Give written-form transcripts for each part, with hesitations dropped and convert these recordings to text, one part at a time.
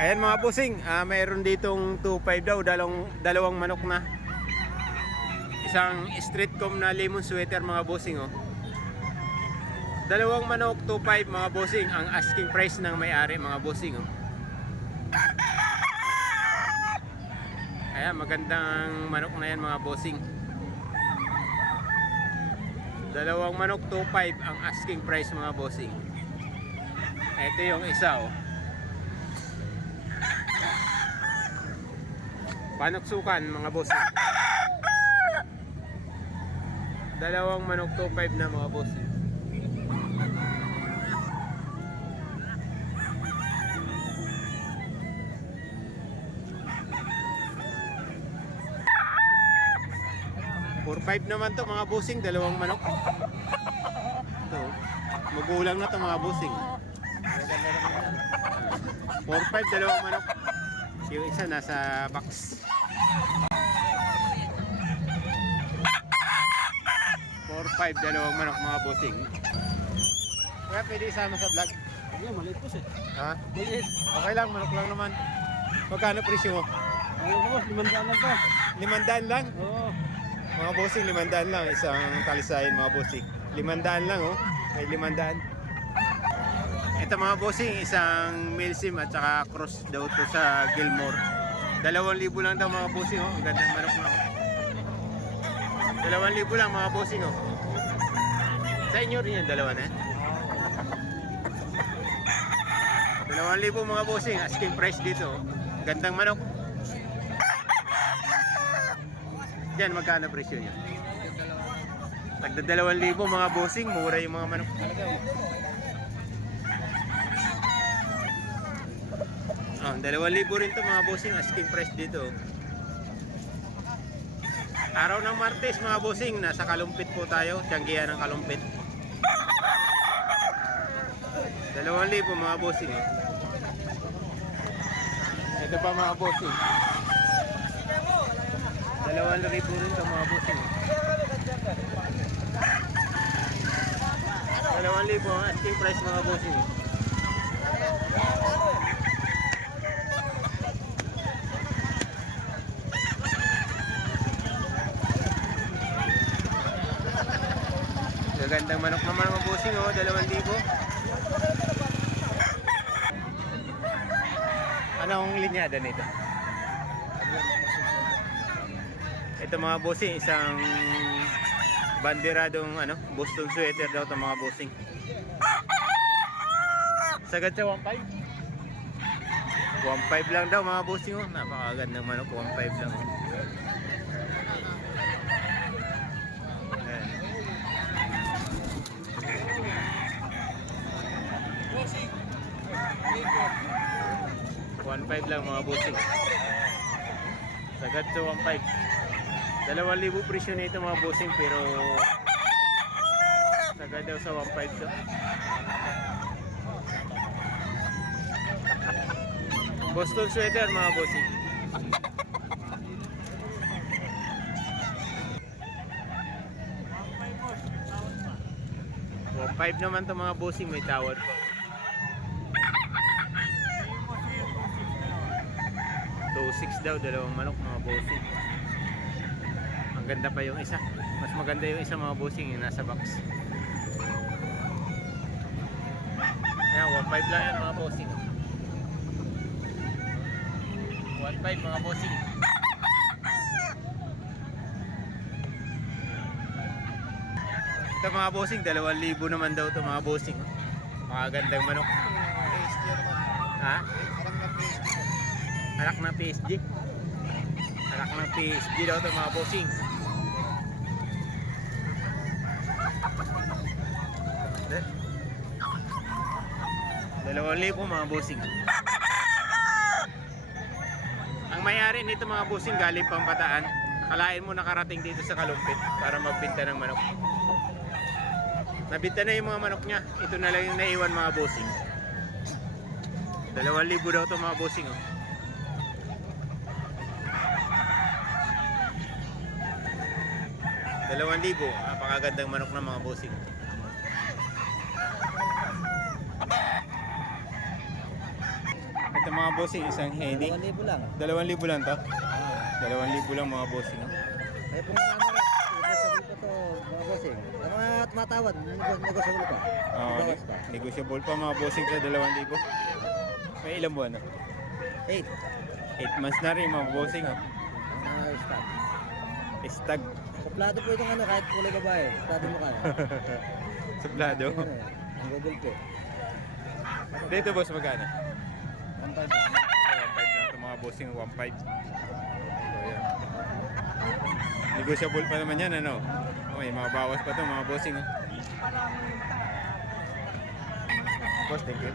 Ayan mga bossing, mayroon ditong 2.5 daw, dalawang manok na. Isang street com na lemon sweater mga bossing oh. Dalawang manok 2.5 mga bossing, ang asking price ng may-ari mga bossing oh. Ayan, magandang manok na yan mga bossing. Dalawang manok 2.5 ang asking price mga bossing. Ito yung isa oh. Panoksukan mga bossing. Dalawang manok 2.5 na mga bossing. $4.5 naman to mga bossing, dalawang manok. Ito, magulang na to mga bossing. 4.5 dalawang manok. Yung isa nasa box. 4.5 dalawang manok mga bossing. Kaya pwede isama sa vlog. Ayun, maliit po siya. Ha? Maliit. Okay lang, manok lang naman. Magkano presyo mo? Ayun po, 500 lang to. 500 lang? Oo. Mga bossing, 500 lang. Isang talisayin mga bossing. 500 lang oh. May 500. Ito mga bossing, isang male sim at saka cross daw to sa Gilmore. 2,000 lang daw mga bossing oh. Ang gandang manok na oh. 2,000 lang mga bossing oh. Sa inyo rin yung dalawa na? 2,000 mga bossing, asking price dito oh. Gandang manok. Diyan, magkano presyo niya? Tagda 2,000 mga bossing, mura yung mga manok talaga oh. 2,000 rin to mga bossing, asking price dito. Araw ng Martes mga bossing, nasa Kalumpit po tayo, Tianggihan ng Kalumpit. 2,000 mga bossing. Ito pa mga bossing. 2,000 rin to mga bossing. 2,000 ang asking price mga bossing. Gagandang manok naman mga bossing oh, 2,000. Anong linyada nito? Ito mga bossing, isang banderadong ano, Boston sweater daw ito mga bossing. Sagad sa 1.5? 1.5 lang daw mga bossing oh. Napakagandang manok, 1.5 lang oh. Ayan. 1.5 lang mga bossing. Sagad sa 1.5. 2,000 presyo nito mga bossing, pero sagad daw sa 1.5 to. Boston sweater mga bossing. $1.5 naman to mga bossing, may tawad po. 2.6 daw, dalawang manok mga bossing. Ang ganda pa yung isa. Mas maganda yung isa mga bossing, yung nasa box. Ayan, 1.5 lang yan mga bossing. 1.5 mga bossing. Ito mga bossing, 2,000 naman daw ito mga bossing. Makagandang manok. Ha? Anak ng PSG. Anak ng PSG daw ito mga bossing. $2,000 mga bossing. Ang may-ari nito mga bossing galing pang Bataan. Akalain mo nakarating dito sa Kalumpit para magbenta ng manok. Nabenta na yung mga manok niya. Ito na lang yung naiwan mga bossing. 2,000 daw ito mga bossing oh. $2,000. Napakagandang manok ng mga bossing. Ito mga bossing, isang Henny. 2,000 lang. 2,000 lang to. 2,000 lang mga bossing. Ay, kung naman, negosyable pa to, mga bossing. Ang mga tumatawad, negosyable pa. Bawas pa. Negotiable pa mga bossing sa 2,000. May ilang buwan na? 8. 8 months na rin mga bossing. Oh. Mga stock. Stag. Kuplado po itong ano, kahit kulay babae. Kuplado mo ka na. Suplado. Ang Google Pay. Dito boss magkano? 1,500. 1.5 lang ito mga bossing, 1.5. So yan. Negotiable pa naman yan ano. Okay, mga bawas pa to mga bossing. Oh. Boss, thank you.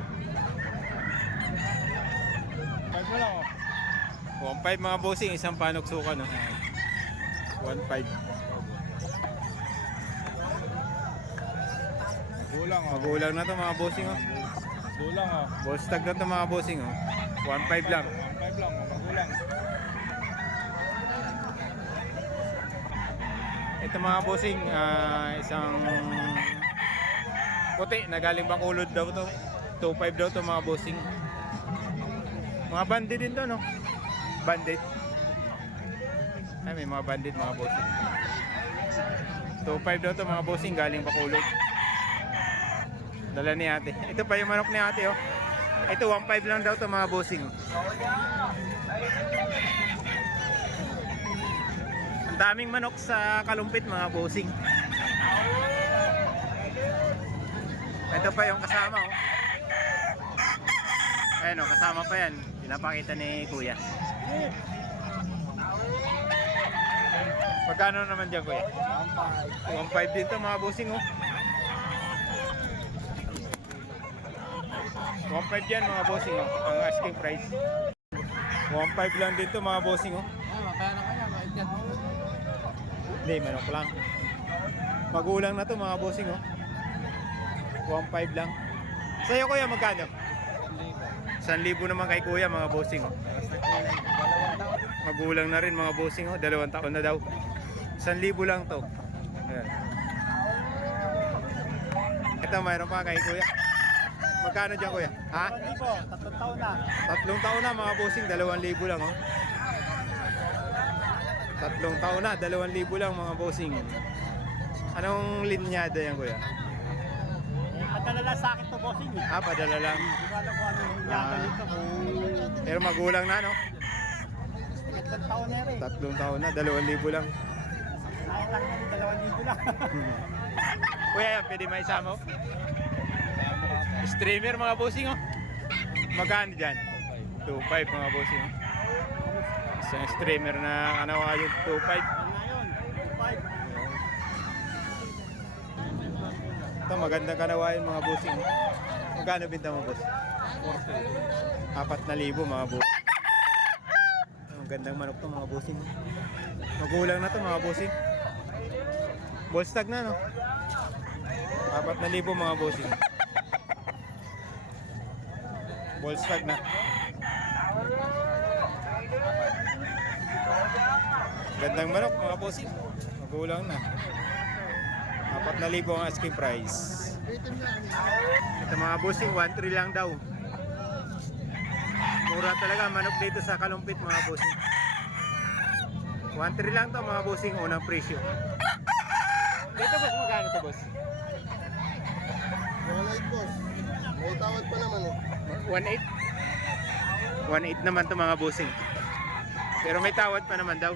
5 mo lang oh. 1.5 mga bossing, isang panok suka no. 1.5. Gulang Magulang na to mga bossing oh. Gulang oh. Ball stag na to mga bossing oh. 1.5 lang. 5 lang, magulang. Ito mga bossing, isang puti na galing Bacolod daw to. 2.5 daw to mga bossing. Mga bandit din to no. Bandit. Ay may mga bandit mga bossing. 2.5 daw to mga bossing galing Bacolod. Dala ni ate. Ito pa yung manok ni ate oh. Ito 1.5 lang daw to mga bossing. Ang daming manok sa Kalumpit mga bossing. Ito pa yung kasama oh. Ayan oh, kasama pa yan. Pinapakita ni kuya. Magkano naman dyan kuya? 1.5 din to mga bossing oh. 1.5 yan mga bossing oh. Ang asking price 1.5 lang din to mga bossing oh. Kaya na kaya, mait yan. Hindi, manok lang. Magulang na to mga bossing oh. 1.5 lang. Sa'yo kuya magkano? 1,000 naman kay kuya mga bossing oh. Magulang na rin mga bossing oh. 2 taon na daw. 1,000 lang to. Ayan. Ito mayroon pa kay kuya. Magkano dyan kuya? Ha? 3 taon na. 3 taon na mga bossing, 2,000 lang oh. 3 taon na, 2,000 lang mga bossing. Anong linyada yan kuya? Padala lang sa akin to, bossing. Ah, padala lang. Hindi ko alam kung ano yung yata nito. Pero magulang na no? 3 taon na rin. 3 taon na, 2,000 lang. Sayang lang yan, 2,000 lang. Kuya, pwede may isama oh. Streamer mga bossing oh. Magkano dyan? 2.5 mga bossing oh. Isang streamer na ano yung 2.5. Ngayon, 5. Ito magandang kanawayan mga bossing oh. Magkano binta mo boss? 4,000 mga boss. Ang gandang manok to mga bossing oh. Magulang na to mga bossing. Ballstag na no? 4,000 mga bossing. Ballstag na. Gandang manok mga bossing. Magulang na. 4,000 ang asking price. Ito mga bossing, 1,300 lang daw. Mura talaga manok dito sa Kalumpit mga bossing. 1,300 lang to mga bossing, unang presyo. Dito boss, magkano to boss? Wala boss. May tawad pa naman eh. 1.8? 1.8 naman to mga bossing. Pero may tawad pa naman daw.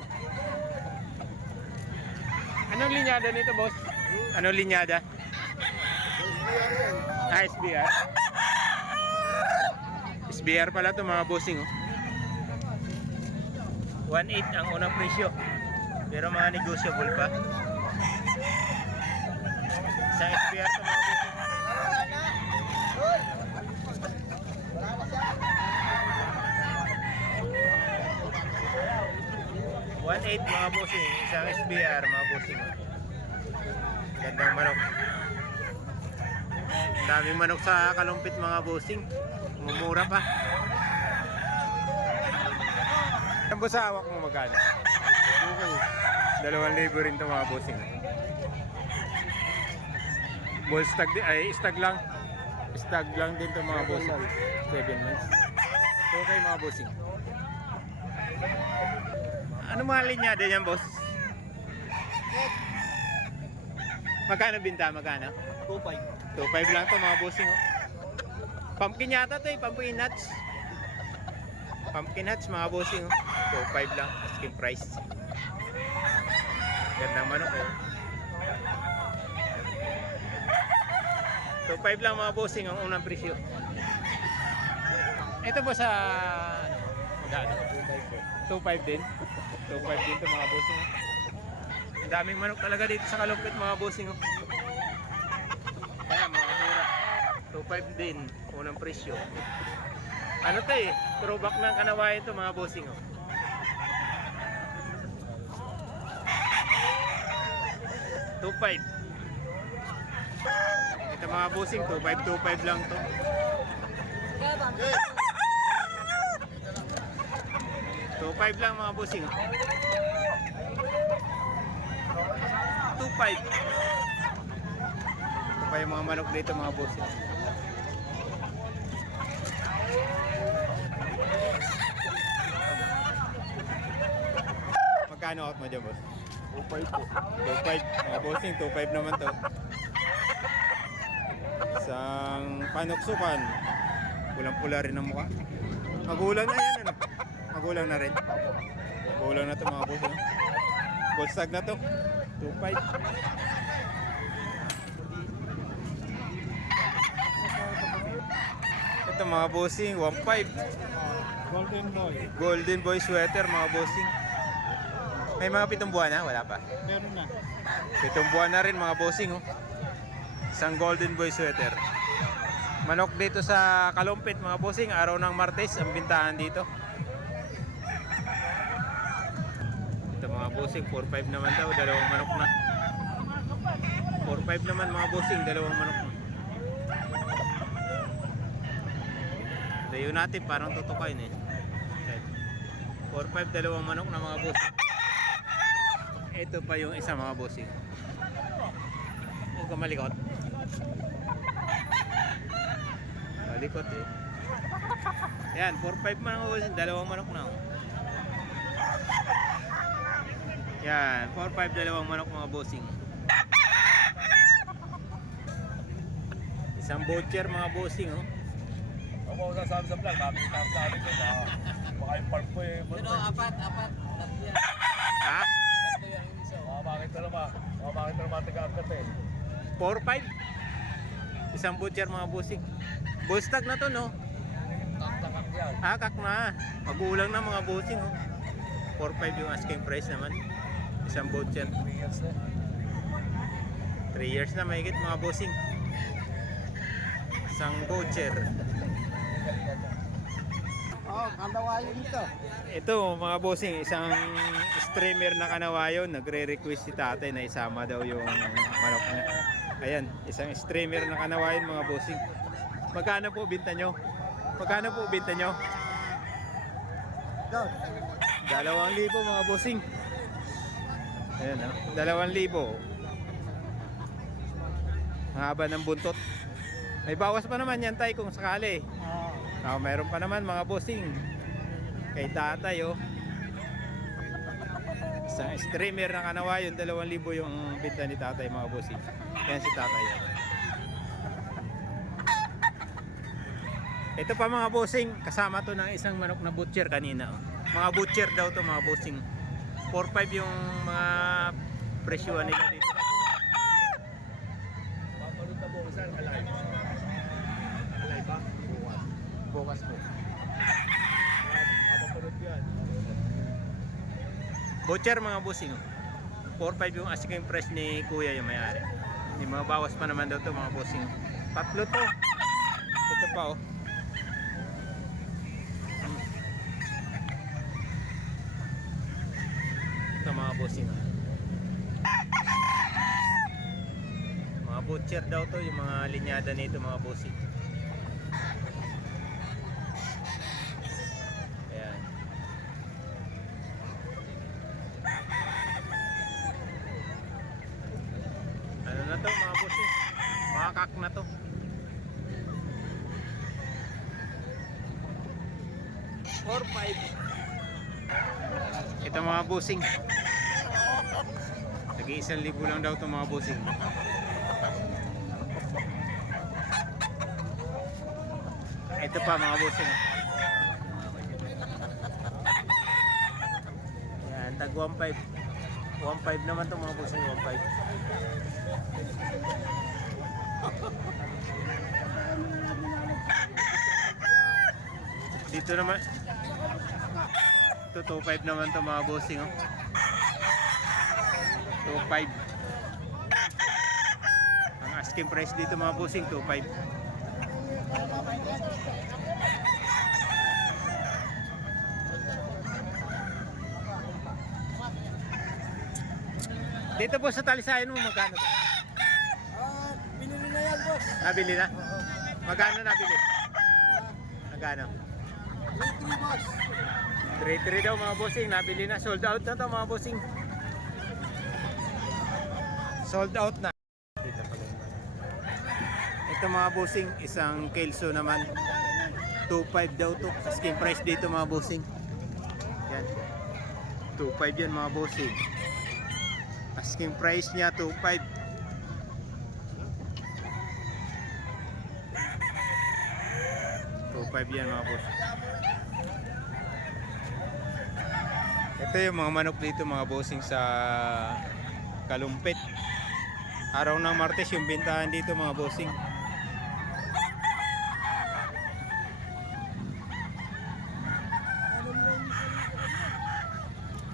Anong linyada nito boss? Anong linyada? SBR yan. Ah, SBR. SBR pala to mga bossing oh. 1.8 ang unang presyo. Pero mga negotiable pa. Sa SBR to mga bossing. $1.8 mga bossing, isang SBR mga bossing. Gandang manok. Daming manok sa Kalumpit mga bossing. Mumura pa. Ang boss hawak mo magkano? Okay. 2,000 rin to mga bossing. Ball stag din, ay stag lang. Stag lang din to mga bossing. 7 months. Okay mga bossing. Ano mga linyada yan, boss? Magkano binta? Magkano? 2.5. 2.5 lang to mga bossing. Oh. Pumpkin yata to eh, pumpkin nuts. Pumpkin nuts mga bossing. Oh. 2.5 lang, asking price. Gandang manok eh. 2.5 lang mga bossing ang unang presyo. Ito po sa ano? Magkano? 2.5 din. 2.5 din to mga bossing. Ang daming manok talaga dito sa Kalumpit mga bossing. Kaya mga mura. 2.5 din unang presyo. Ano to eh? Throwback ng Kanawayan to mga bossing. 2.5. Ito mga bossing, 2.5 lang to. 2.5 lang mga bossing. 2.5. Ito pa yung mga manok dito mga bossing. Magkano out mo dyan, boss? 2.5 po. 2.5. Mga bossing, 2.5 naman to. Isang panuksukan. Pulang-pula rin ang mukha. Magulang na yan, ano? Magulang na rin. Magulang na to mga bossing. Goldstag na to. 2.5. Ito mga bossing, 1.5. Golden Boy. Golden Boy sweater mga bossing. May mga 7 buwan na? Wala pa. Meron na. 7 buwan na rin mga bossing. Oh. Isang Golden Boy sweater. Manok dito sa Kalumpit mga bossing. Araw ng Martes ang bintahan dito. Ito mga bossing, 4.5 naman daw. Dalawang manok na. 4.5 naman mga bossing. Dalawang manok na. Layo natin parang tutukain eh. 4.5 dalawang manok na mga bossing. Ito pa yung isa mga bossing. Huwag ka malikot. Malikot eh. Yan, 4.5 man mga bossing. Dalawang manok na. Yan, 4.5 dalawang manok mga bossing. Isang butcher mga bossing oh. Ako sasabi sa vlog, nakikita ko sa akin ko sa baka yung park ko eh. Pero apat. Tatlo yan. Ha? Tatlo yan yung isa. Bakit na naman taga-agat eh. 4.5? Isang butcher mga bossing. Bullstag na to no? Taktak yan. Kak na. Magulang na mga bossing oh. 4.5 yung asking price naman. Isang butcher. 3 years na. 3 years na mahigit mga bossing. Isang butcher. Kandawayo dito. Ito mga bossing, isang streamer na Kanawayon. Nagre-request si tatay na isama daw yung manok niya. Ayan, isang streamer na Kanawayon mga bossing. Magkano po binta nyo? Magkano po binta nyo? 2,000 mga bossing. Ayan o, 2,000. Ang haba ng buntot. May bawas pa naman yan tay kung sakali. Mayroon pa naman mga bossing. Kay tatay oh. Isang streamer ng Kanawayon, 2,000 yung binta ni tatay mga bossing. Yan si tatay. Ito pa mga bossing, kasama to ng isang manok na butcher kanina. Oh. Mga butcher daw to mga bossing. 4.5 yung mga presyuan nila dito. Mapanood na po saan kalay. Kalay ba? Bukas po. Mapanood yan. Butcher mga bossing. 4.5 yung asking price ni kuya yung may-ari. May mga bawas pa naman daw to mga bossing. Tatlo to. Ito pa oh. Ito mga bossing. Mga butcher daw to yung mga linyada nito mga bossing. Ayan. Ano na to mga bossing? Mga kak na to. 4-5. Ito mga bossing. Lagi 1,000 lang daw ito mga bossing. Ito pa mga bossing. Yan, tag 1.5. 1.5 naman ito mga bossing, 1.5. Dito naman. Ito 2.5 naman ito mga bossing. Oh. 2.5. Ang asking price dito mga bossing, 2.5. Dito po sa talisayan mo, magkano to? Binili na yan, boss. Nabili na? Magkano nabili? Magkano? 3 boss. 3-3 daw mga bossing, nabili na. Sold out na to mga bossing. Sold out na. Dito pala. Ito mga bossing, isang kelso naman. 2.5 daw to. Asking price dito mga bossing. Yan. 2.5 yan mga bossing. Asking price niya 2.5. Yan mga boss. Ito yung mga manok dito mga bossing sa Kalumpit. Araw ng Martes yung bintahan dito mga bossing.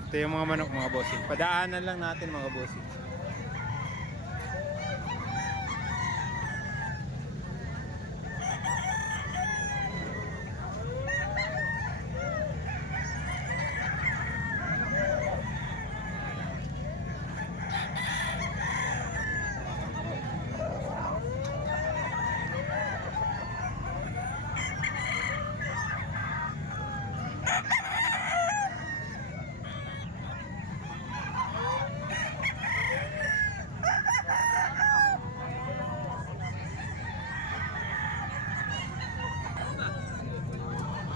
Ito yung mga manok mga bossing. Padaanan lang natin mga bossing.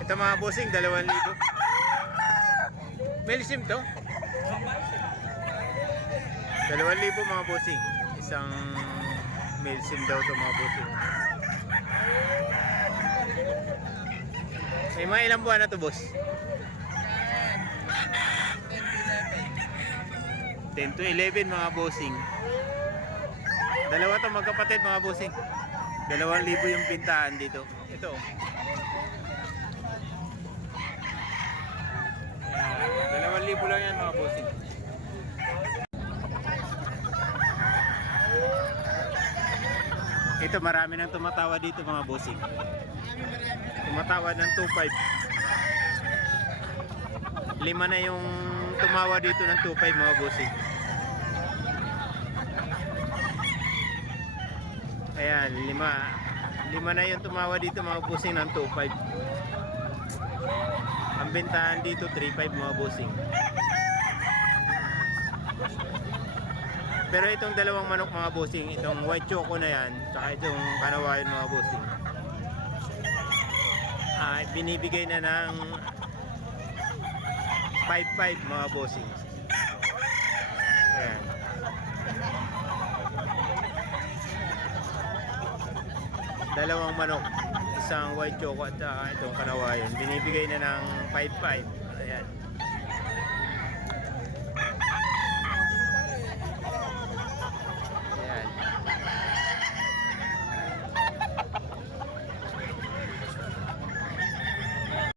Ito mga bossing, 2,000. Melisim to? 2,000 mga bossing. Isang melisim daw to mga bossing. May mga ilang buwan na to boss? 10 to 11 mga bossing. Dalawa to magkapatid mga bossing. 2,000 yung pintahan dito. Ito. 2,000 lang yan mga bossing. Ito marami nang tumatawa dito mga bossing. Tumatawa ng 2.5. 5 na yung tumawa dito ng 2.5 mga bossing. Ayan, 5 na yung tumawa dito mga bossing ng 2.5. Ang bentahan dito 3.5 mga bossing. Pero itong dalawang manok mga bossing, itong white choco na yan, tsaka itong kanawayan mga bossing, binibigay na ng 5.5 mga bossing. Ayan. Dalawang manok, isang white choco at saka itong kanawayan, binibigay na ng 5.5. Ayan.